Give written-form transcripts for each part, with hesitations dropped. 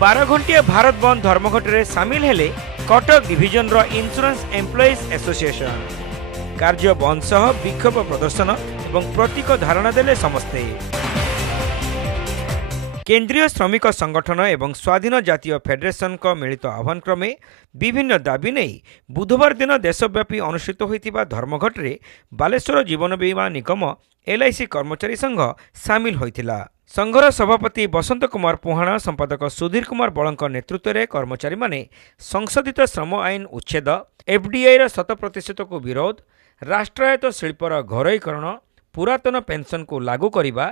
12 घंटिया भारत बंद धर्मघटे सामिल हेले कटक डिविजन रो इंश्योरेंस एम्प्लॉइज एसोसिएशन। कार्य बंद सह विक्षोभ प्रदर्शन और प्रतीक धारणा देले समस्ते। केंद्रीय श्रमिक संगठन एवं स्वाधीन जातीय फेडरेशन का मिलित आह्वान क्रमे विभिन्न दाबी नहीं बुधवार दिन देशव्यापी अनुष्ठित होइतिबा धर्मघटे बालेश्वर जीवन बीमा निगम LIC कर्मचारी संघ सामिल होइतिला। संघर सभापति बसंत कुमार पुहाणा, संपादक सुधीर कुमार बलंक नेतृत्व में कर्मचारी माने संशोधित श्रम आईन उच्छेद, FDI 100% को विरोध, राष्ट्रायत्त शिल्पर घरोईकरण, पुरातन पेंशन को लागू करने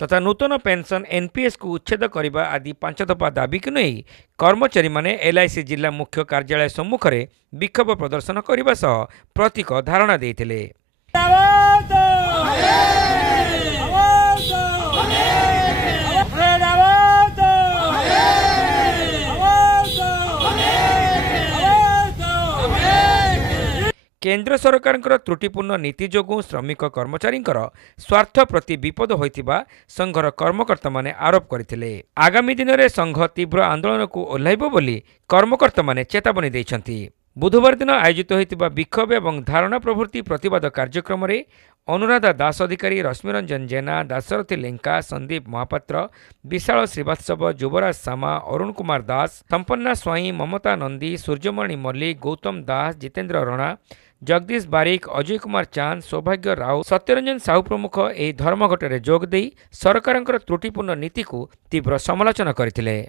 तथा नूतन पेंशन NPS को उच्छेद करने आदि 5 दफा दाबी को नहीं कर्मचारी माने LIC जिला मुख्य कार्यालय सम्मुख में विक्षोभ प्रदर्शन करने सह प्रतीक धारणा देते। केंद्र सरकार त्रुटिपूर्ण नीति जोगु श्रमिक कर्मचारी स्वार्थ प्रति विपद होइतिबा संघर कर्मकर्ता माने आरोप करथिले। आगामी दिन में संघ तीव्र आंदोलन को ओह्लाइबो बोली कर्मकर्ता माने चेतावनी दैछंती। बुधवार दिन आयोजित होइतिबा विक्षोभ एवं धारणा प्रभृति प्रतिवाद कार्यक्रम में अनुराधा दास अधिकारी, रश्मिरंजन जेना, दाशरथी लेंका, संदीप महापात्र, विशाल श्रीवास्तव, युवराज सामा, अरुण कुमार दास, संपन्ना स्वाई, ममता नंदी, सूर्यमणि मल्लिक, गौतम दास, जितेंद्र रणा, जगदीश बारिक, अजय कुमार चांद, सौभाग्य राउ, सत्यरंजन साहू प्रमुख यह धर्मघटे जोग दे सरकार त्रुटिपूर्ण नीति को तीव्र समालोचना करथिले।